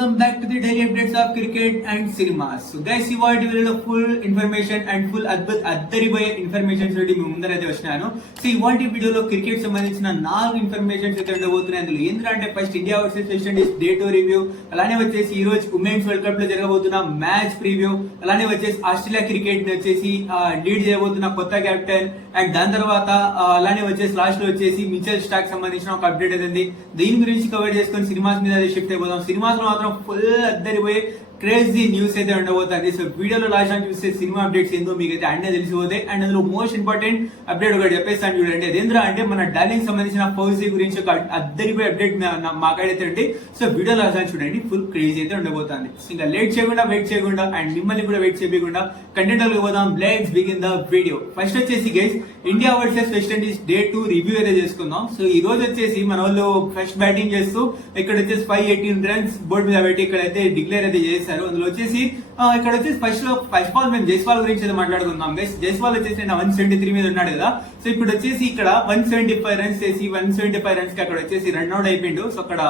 welcome back to the daily updates of cricket and cinemas. So guys, ఈ వాటి వీడియోలో full information and full అద్దరిపోయే informations తోటి మీ ముందరైతే వచ్చినాను. సో ఈ వాటి వీడియోలో క్రికెట్ సంబంధించిన 4 ఇన్ఫర్మేషన్స్ అయితే ఉండబోతున్నాయి. అందులో ఏంటంటే first India versus West Indies day 2 review, అలానే వచ్చేసి ఈ రోజు ఉమెన్స్ వరల్డ్ కప్ లో జరగబోతున్న మ్యాచ్ ప్రివ్యూ, అలానే వచ్చేసి ఆస్ట్రేలియా క్రికెట్ వచ్చేసి లీడ్ చేయబోతున్న కొత్త కెప్టెన్, అండ్ దాని తర్వాత అలానే వచ్చేసి లాస్ట్ లో వచ్చేసి మిచెల్ స్టార్క్ సంబంధించిన ఒక అప్డేట్ అయితే దీని గురించి కవర్ చేసుకొని సినిమాస్ మీద షిఫ్ట్ అయిపోతాం. సినిమాస్ లో మాత్రం ఫుల్ అద్దరిపోయి క్రేజీ న్యూస్ అయితే ఉండబోతుంది. సో వీడియోలో లాస్ట్ టైం చూస్తే సినిమా అప్డేట్స్ ఏందో మీకు అయితే అన్నీ తెలిసిపోతాయి. అండ్ అందులో మోస్ట్ ఇంపార్టెంట్ అప్డేట్ ఒకటి చెప్పేస్తాను చూడండి. అదేంద్రా అంటే మన డార్లింగ్ సంబంధించిన ఫౌజీ గురించి ఒక అద్దరిపోయి అప్డేట్ మాకైతే ఉంది. సో వీడియో లాస్ట్ టైం చూడండి, ఫుల్ క్రేజీ అయితే ఉండబోతుంది. ఇంకా వెయిట్ చేయకుండా అండ్ మిమ్మల్ని కూడా వెయిట్ చేయకుండా కంటెంట్ లోకి పోదాం. Let's begin the video. First వచ్చేసి guys, India versus West Indies day 2 review అయితే చేసుకుందాం. సో ఈ రోజు వచ్చేసి మన వాళ్ళు ఫస్ట్ బ్యాటింగ్ చేస్తూ ఇక్కడ వచ్చేసి 518 రన్స్ బోర్డు మీద పెట్టి ఇక్కడ అయితే డిక్లేర్ అయితే చేశారు. అందులో వచ్చేసి ఇక్కడ వచ్చేసి ఫస్ట్ బాల్ మేము జైస్వాల్ గురించి అయితే మాట్లాడుకుందాం. జైస్వాల్ వచ్చేసి 173 మీద ఉన్నాడు కదా. సో ఇప్పుడు వచ్చేసి ఇక్కడ 175 రన్స్ చేసి 175 రన్స్ కి అక్కడ వచ్చేసి రన్అట్ అయిపోయిండు. సో అక్కడ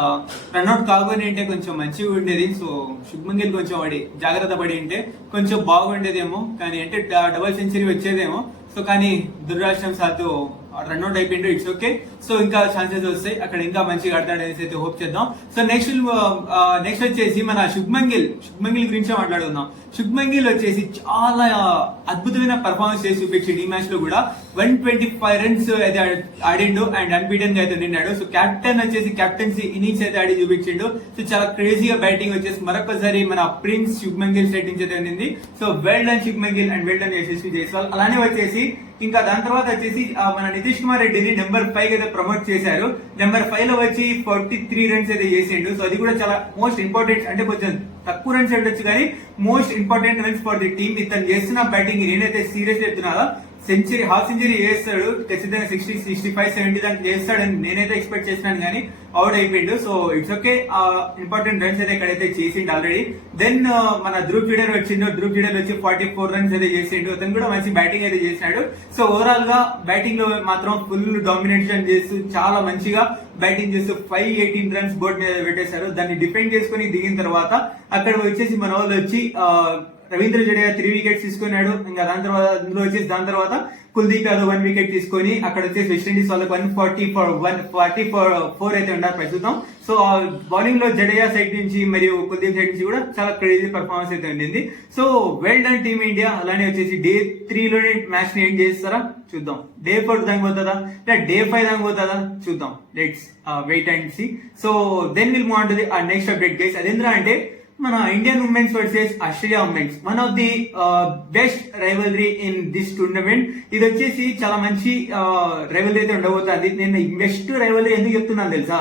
రన్అట్ కాకపోయినా అంటే కొంచెం మంచిగా ఉండేది. సో శుభ్మన్ గిల్ కొంచెం జాగ్రత్త పడి ఉంటే కొంచెం బాగుండేదేమో, కానీ అంటే డబుల్ సెంచరీ వచ్చేదేమో. సో కానీ దుర్రాష్ట్రం సార్తో రన్అట్ అయిపోయిండు. It's okay. సో ఇంకా ఛాన్సెస్ వస్తాయి, అక్కడ ఇంకా మంచిగా ఆడతాడు అనేసి అయితే హోప్ చేద్దాం. సో నెక్స్ట్ వచ్చేసి మన శుభ్మన్ గిల్ గురించి మాట్లాడుకుందాం. శుభ్మన్ గిల్ వచ్చేసి చాలా అద్భుతమైన పర్ఫార్మెన్స్ చేసి చూపించిండు. ఈ మ్యాచ్ లో కూడా 125 రన్స్ అయితే ఆడిండు అండ్ అన్బీటెన్ గా అయితే నిన్నాడు. సో కెప్టెన్సీ ఇన్నింగ్స్ అయితే ఆడి చూపించిండు. సో చాలా క్రేజీగా బ్యాటింగ్ వచ్చేసి మరొకసారి మన ప్రిన్స్ శుభ్మన్ గిల్ సైడ్ నుంచి అయితే ఉంది. So well done Shubman Gill and well done Yashasvi Jaiswal. అలానే వచ్చేసి ఇంకా దాని తర్వాత వచ్చేసి మన నితీష్ కుమార్ రెడ్డిని నెంబర్ 5 అయితే ప్రమోట్ చేశారు. నెంబర్ 5 లో వచ్చి 43 రన్స్ అయితే చేసిండు. సో అది కూడా చాలా మోస్ట్ ఇంపార్టెంట్, అంటే కొంచెం తక్కువ రన్స్ ఉండొచ్చు కానీ most important runs for the team. ఇతను చేస్తున్న బ్యాటింగ్ నేనైతే సీరియస్ చెప్తున్నారా, హాఫ్ సెంచరీ చేస్తాడు ఖచ్చితంగా. 60, 65, 70 దానికి చేస్తాడని నేనైతే ఎక్స్పెక్ట్ చేసినాను, కానీ అవుట్ అయిపోయిండు. So it's okay. Important runs అయితే ఇక్కడైతే చేసిండు ఆల్రెడీ. దెన్ మన ధ్రువ్ జుడేల్ వచ్చిండు. ధ్రువ్ జుడేల్ వచ్చి 44 రన్స్ అయితే చేసిండు. అతను కూడా మంచి బ్యాటింగ్ అయితే చేసినాడు. సో ఓవరాల్ గా బ్యాటింగ్ లో మాత్రం ఫుల్ డామినేషన్ చేస్తూ చాలా మంచిగా బ్యాటింగ్ చేస్తూ 518 రన్స్ బోర్డు మీద పెట్టేశారు. దాన్ని డిఫెండ్ చేసుకుని దిగిన తర్వాత అక్కడ వచ్చేసి మన వాళ్ళు వచ్చి రవీంద్ర జడేజా 3 వికెట్స్ తీసుకున్నాడు. ఇంకా దాని తర్వాత కుల్దీప్ యాదవ్ 1 వికెట్ తీసుకొని అక్కడ వచ్చేసి వెస్టిండీస్ వాళ్ళకి 144 అయితే ఉన్నారు ప్రస్తుతం. సో బౌలింగ్ లో జడేజా సైడ్ నుంచి మరియు కుల్దీప్ సైడ్ నుంచి కూడా చాలా క్రేజీ పర్ఫార్మెన్స్ అయితే ఉండింది. So well done team India. అలానే వచ్చేసి డే 3 లోనే మ్యాచ్ ని ఏం చేస్తారా చూద్దాం. డే 4 దాకా పోతుందా లేదా డే 5 దాకా పోతుందా చూద్దాం. Let's wait and see. So then will move on to the next update guys. అదేంద్రా అంటే మన Indian women's versus Australia women's, one of the best rivalry in this tournament. ఇది వచ్చేసి చాలా మంచి రైవలరీ అయితే ఉండబోతుంది. నేను బెస్ట్ రైవలరీ ఎందుకు చెప్తున్నాను తెలుసా,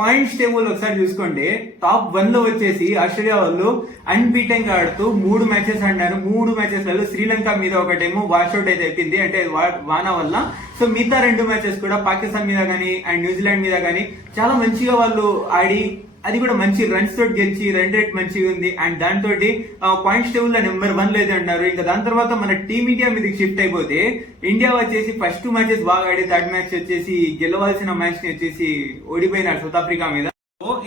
పాయింట్స్ టేబుల్ ఒకసారి చూసుకోండి. టాప్ 1 లో వచ్చేసి ఆస్ట్రేలియా వాళ్ళు అన్బీటెన్ గా ఆడుతూ 3 మ్యాచెస్ ఆడినారు. 3 మ్యాచెస్ లలో శ్రీలంక మీద ఒకటేమో వాష్అవుట్ అయితే అయిపోయింది, అంటే వాన వల్ల. సో మిగతా 2 మ్యాచెస్ కూడా పాకిస్తాన్ మీద కానీ అండ్ న్యూజిలాండ్ మీద కానీ చాలా మంచిగా వాళ్ళు ఆడి, అది కూడా మంచి రన్స్ తోటి గెలిచి రన్ రేట్ మంచిగా ఉంది. అండ్ దాంతో పాయింట్స్ టేబుల్ లో నెంబర్ 1 లో అయితే అన్నారు. ఇంకా దాని తర్వాత మన టీమిండియా మీదకి షిఫ్ట్ అయిపోతే ఇండియా వచ్చేసి ఫస్ట్ 2 మ్యాచెస్ బాగా ఆడి, థర్డ్ మ్యాచ్ వచ్చేసి గెలవాల్సిన మ్యాచ్ ని వచ్చేసి ఓడిపోయినారు సౌత్ ఆఫ్రికా మీద.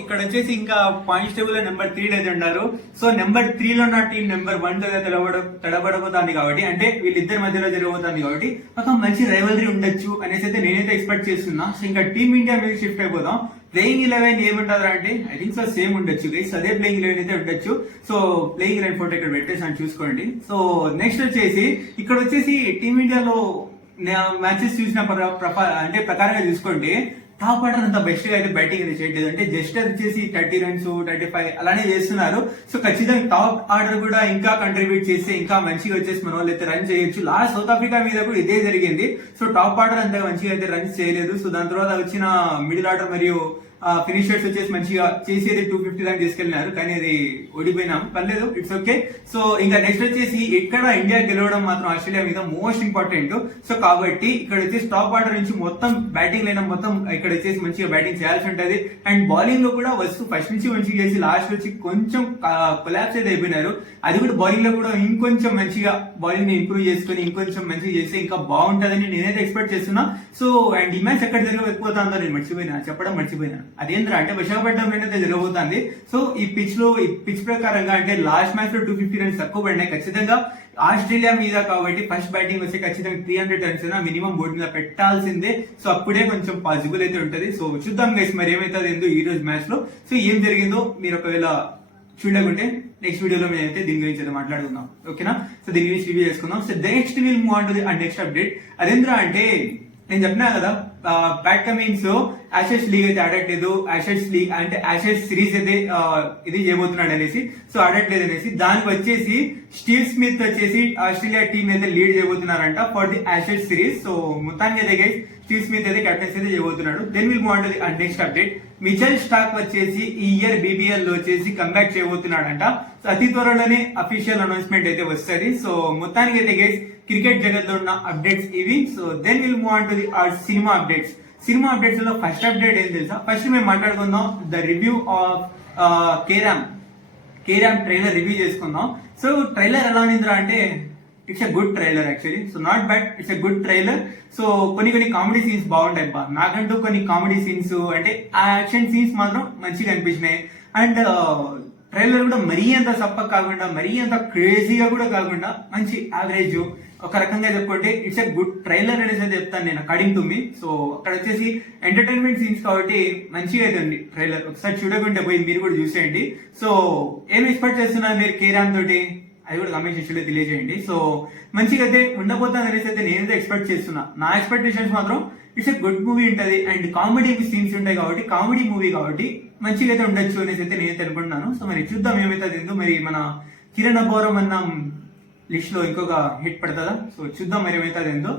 ఇక్కడ వచ్చేసి ఇంకా పాయింట్స్ టేబుల్ లో నెంబర్ 3 లో అయితే ఉన్నారు. సో నెంబర్ 3 లో ఉన్న టీం నెంబర్ 1 తో తడబడబోతుంది కాబట్టి, అంటే వీళ్ళిద్దరి మధ్యలో జరగబోతుంది కాబట్టి ఒక మంచి రైవలరీ ఉండొచ్చు అనేసి అయితే నేనైతే ఎక్స్పెక్ట్ చేస్తున్నా. సో ఇంకా టీమ్ ఇండియా మీద షిఫ్ట్ అయిపోదాం. ప్లేయింగ్ 11 ఏమంటారు అంటే ఐ థింక్ సో సేమ్ ఉండొచ్చు గైస్, అదే ప్లేయింగ్ 11 అయితే ఉండొచ్చు. సో ప్లేయింగ్ 11 ఫోటో ఇక్కడ పెట్టేసాను చూసుకోండి. సో నెక్స్ట్ వచ్చేసి ఇక్కడ వచ్చేసి టీమిండియాలో మ్యాచెస్ చూసిన అంటే ప్రకారంగా చూసుకోండి, టాప్ ఆర్డర్ అంత బెస్ట్ గా అయితే బ్యాటింగ్ అయితే చేయట్లేదు. అంటే జస్ట్ వచ్చేసి 30 రన్స్ 35 అలానే చేస్తున్నారు. సో ఖచ్చితంగా టాప్ ఆర్డర్ కూడా ఇంకా కంట్రిబ్యూట్ చేస్తే ఇంకా మంచిగా వచ్చేసి మన వాళ్ళు అయితే రన్ చేయొచ్చు. లాస్ట్ సౌత్ ఆఫ్రికా మీద కూడా ఇదే జరిగింది. సో టాప్ ఆర్డర్ అంత మంచిగా అయితే రన్స్ చేయలేదు. సో దాని తర్వాత వచ్చిన మిడిల్ ఆర్డర్ మరియు ఫినిషర్స్ వచ్చేసి మంచిగా చేసేది 250 దాకా తీసుకెళ్లినారు, కానీ అది ఓడిపోయినాం, పర్లేదు, ఇట్స్ ఓకే. సో ఇంకా నెక్స్ట్ వచ్చేసి ఇక్కడ ఇండియా గెలవడం మాత్రం ఆస్ట్రేలియా మీద మోస్ట్ ఇంపార్టెంట్. సో కాబట్టి ఇక్కడ వచ్చేసి టాప్ ఆర్డర్ నుంచి మొత్తం బ్యాటింగ్ లైన్ మొత్తం ఇక్కడ వచ్చేసి మంచిగా బ్యాటింగ్ చేయాల్సి ఉంటది. అండ్ బౌలింగ్ లో కూడా ఫస్ట్ నుంచి మంచిగా చేసి లాస్ట్ వచ్చి కొంచెం కొలాప్స్ అయితే అయిపోయినారు. అది కూడా బౌలింగ్ లో కూడా ఇంకొంచెం మంచిగా బౌలింగ్ ని ఇంప్రూవ్ చేసుకుని ఇంకొంచెం మంచిగా చేస్తే ఇంకా బాగుంటదని నేనైతే ఎక్స్పెక్ట్ చేస్తున్నా. సో అండ్ ఈ మ్యాచ్ ఎక్కడ జరిగిపోతుందో నేను చెప్పడం మర్చిపోయినా. అదేంద్ర అంటే విశాఖపట్నంలోనే అయితే జరగబోతుంది. సో ఈ పిచ్ ప్రకారంగా అంటే లాస్ట్ మ్యాచ్ లో 250 రన్స్ తక్కువ పడినాయి. ఖచ్చితంగా ఆస్ట్రేలియా మీద కాబట్టి ఫస్ట్ బ్యాటింగ్ వచ్చి ఖచ్చితంగా 300 రన్స్ మినిమం బోర్డు మీద పెట్టాల్సిందే. సో అప్పుడే కొంచెం పాసిబుల్ అయితే ఉంటది. సో చూద్దాం గైస్ మరి ఏమైతుంది ఏందో ఈ రోజు మ్యాచ్ లో. సో ఏం జరిగిందో మీరు ఒకవేళ చూడకుంటే నెక్స్ట్ వీడియోలో మేమైతే దీని గురించి అయితే మాట్లాడుకుందాం, ఓకేనా. సో దీని గురించి రివ్యూ చేసుకుందాం. So next will move on to the next update. అదేంద్రా అంటే నేను చెప్పినా కదా ప్యాట్ కమిన్స్ యాషెస్ లీగ్ అయితే ఆడట్లేదు, యాషెస్ లీగ్ అంటే యాషెస్ సిరీస్ అయితే ఇది చేయబోతున్నాడు అనేసి, సో ఆడట్లేదు అనేసి దానికి వచ్చేసి స్టీవ్ స్మిత్ వచ్చేసి ఆస్ట్రేలియా టీం అయితే లీడ్ చేయబోతున్నారంట for the Ashes series. So మొత్తానికి అయితే గైస్ స్టీవ్ స్మిత్ అయితే కెప్టెన్సీ అయితే చేయబోతున్నాడు. Then will move on to the next update. Mitchell Stark వచ్చేసి ఈ ఇయర్ బీబీఎల్ లో వచ్చేసి కంబ్యాక్ చేయబోతున్నాడంట. సో అతి త్వరలోనే అఫీషియల్ అనౌన్స్మెంట్ అయితే వస్తుంది. సో మొత్తానికి అయితే గైస్ క్రికెట్ జగత్ లో ఉన్న అప్డేట్స్ ఇవి. So then will move on to the cinema updates. Cinema updates లో ఫస్ట్ అప్డేట్ ఏం తెలుసా? ఫస్ట్ మేము మాట్లాడుకుందాం ద రివ్యూ ఆఫ్ కేరామ్ ట్రైలర్ రివ్యూ చేసుకుందాం. సో ట్రైలర్ ఎలా ఉందిరా అంటే it's a good trailer actually. So not bad, it's a good trailer. So కొన్ని కామెడీ సీన్స్ బాగుంటాయి బా. నాకంటూ కొన్ని కామెడీ సీన్స్ అంటే ఆ యాక్షన్ సీన్స్ మాత్రం మంచిగా అనిపించినాయి. అండ్ ట్రైలర్ కూడా మరీ అంత సప్ప కాకుండా మరీ అంత క్రేజీగా కూడా కాకుండా మంచి యావరేజ్, ఒక రకంగా చెప్పుకుంటే ఇట్స్ ఎ గుడ్ ట్రైలర్ అనేసి అయితే చెప్తాను నేను అకార్డింగ్ టు మీ. సో అక్కడ వచ్చేసి ఎంటర్టైన్మెంట్ సీన్స్ కాబట్టి మంచిగా అయితే ఉంది ట్రైలర్. ఒకసారి చూడకుంటే పోయి మీరు కూడా చూసేయండి. సో ఏం ఎక్స్పెక్ట్ చేస్తున్నారు మీరు కేరామ్ తోటి అది కూడా కామెంట్ సెక్షన్లో తెలియజేయండి. సో మంచిగా అయితే ఉండబోతుంది అనేసి అయితే నేనైతే ఎక్స్పెక్ట్ చేస్తున్నా. నా ఎక్స్పెక్టేషన్స్ మాత్రం ఇట్స్ ఎ గుడ్ మూవీ ఉంటది అండ్ కామెడీ సీన్స్ ఉంటాయి కాబట్టి కామెడీ మూవీ కాబట్టి మంచిగా అయితే ఉండొచ్చు అనేసి అయితే నేనైతే అనుకుంటున్నాను. సో మరి చూద్దాం ఏమైతుంది ఎందుకు. మరి మన కిరణ్ అబ్బోరం అన్న లిస్ట్ లో ఇంకొక హిట్ పడుతుందా? సో చూద్దాం మరి ఏమైతుంది ఏందో.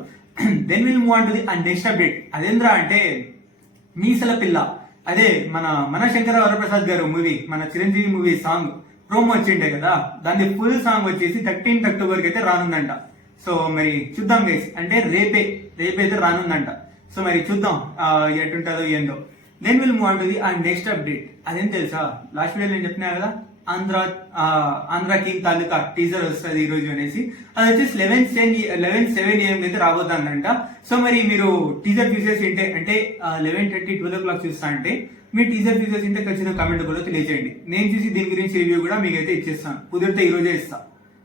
Then will move on to the next update. అదేంద్రా అంటే మీసల పిల్ల, అదే మన శంకర వరప్రసాద్ గారు మూవీ, మన చిరంజీవి మూవీ సాంగ్ ప్రోమో వచ్చిండే కదా, దాని ఫుల్ సాంగ్ వచ్చేసి 13th అక్టోబర్ కి అయితే రానుందంట. సో మరి చూద్దాం గైస్, అంటే రేపే అయితే రానుందంట. సో మరి చూద్దాం ఎటుంటుందో ఏందో. Then will move on to the next update. అదేం తెలుసా, లాస్ట్ వీడియో నేను చెప్పినా కదా ఆంధ్ర కింగ్ తాలూకా టీజర్ వస్తుంది ఈ రోజు అనేసి. అది వచ్చేసి 11:07 AM అయితే రాబోతుందంట. సో మరి మీరు టీజర్ చూసేసి అంటే 11:30 12 o'clock చూస్తా అంటే మీ టీజర్ చూసేసి ఉంటే ఖచ్చితంగా కామెంట్ కూడా తెలియజేయండి. నేను చూసి దీని గురించి రివ్యూ కూడా మీకు అయితే ఇచ్చేస్తాను, కుదిరితే ఈ రోజే ఇస్తా.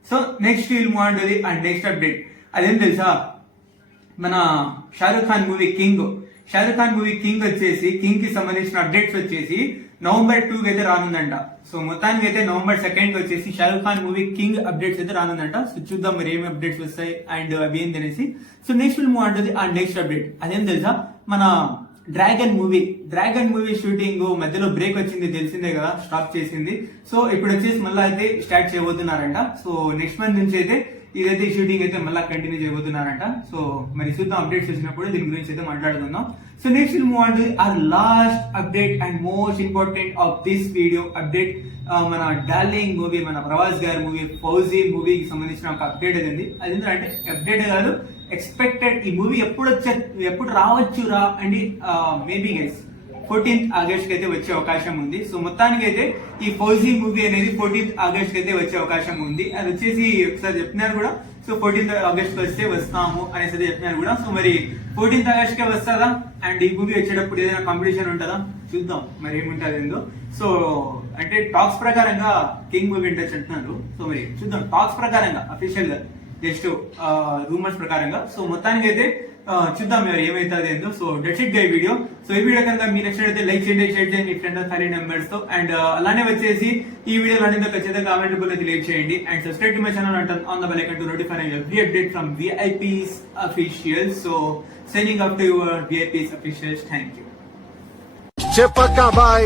So next will move on to the next update. అదేం తెలుసా, మన షారూఖ్ ఖాన్ మూవీ కింగ్ వచ్చేసి కింగ్ కి సంబంధించిన అప్డేట్స్ వచ్చేసి November 2 అయితే రానుందంట. సో మొత్తానికి అయితే November 2 వచ్చేసి Shah Rukh Khan movie king updates అయితే రానుందంట. సో చూద్దాం మరి ఏమి అప్డేట్స్ వస్తాయి అండ్ అవి ఏంటి అనేసి. So next will move on to the next update. అదేం తెలుసా, మన డ్రాగన్ మూవీ షూటింగ్ మధ్యలో బ్రేక్ వచ్చింది తెలిసిందే కదా, స్టాప్ చేసింది. సో ఇప్పుడు వచ్చేసి మళ్ళీ అయితే స్టార్ట్ చేయబోతున్నారంట. సో నెక్స్ట్ మంత్ నుంచి అయితే ఇదైతే షూటింగ్ అయితే మళ్ళీ కంటిన్యూ చేయబోతున్నారంట. సో మరి చూద్దాం అప్డేట్స్ వచ్చినప్పుడు దీని గురించి అయితే మాట్లాడుకుందాం. So next will move on to our last update and most important of this video update. మన డార్లింగ్ మూవీ, మన ప్రభాస్ గారి మూవీ ఫౌజీ మూవీకి సంబంధించిన ఒక అప్డేట్ అయింది. అది ఏంటంటే అప్డేట్ కాదు, ఎక్స్పెక్టెడ్. ఈ మూవీ ఎప్పుడు రావచ్చురా అండి, మేబీ గైస్ 14th August కి అయితే వచ్చే అవకాశం ఉంది. సో మొత్తానికి అయితే ఈ ఫౌజీ మూవీ అనేది 14th August కి అయితే వచ్చే అవకాశం ఉంది. అది వచ్చేసి ఒకసారి చెప్పినారు కూడా. సో 14th August కి వస్తే వస్తాము అనేసి చెప్పినారు కూడా. సో మరి 14th August కే వస్తుందా అండ్ ఈ మూవీ వచ్చేటప్పుడు ఏదైనా కాంపిటీషన్ ఉంటుందా చూద్దాం మరి ఏముంటుంది ఏందో. సో అంటే టాక్స్ ప్రకారంగా కింగ్ మూవీ ఉండొచ్చు అంటున్నారు. సో మరి చూద్దాం టాక్స్ ప్రకారంగా, అఫీషియల్ గా జస్ట్ రూమర్స్ ప్రకారంగా. సో మొత్తానికి అయితే చూద్దాం మరి ఏమైతుంది ఏందో. So that's it guys video. So ఈ వీడియో కనుక మీరు నచ్చినట్లయితే లైక్ చేయండి, షేర్ చేయండి మీ ఫ్రెండ్ అండ్ ఫ్యామిలీ మెంబర్స్ తో. అండ్ అలానే వచ్చేసి ఈ వీడియో అనేది ఖచ్చితంగా కామెంటబుల్ అయితే లైక్ చేయండి and subscribe to my channel and on the bell icon to notify every update from VIPs officials. So signing up to your VIPs officials. Thank you. Chepaka bhai.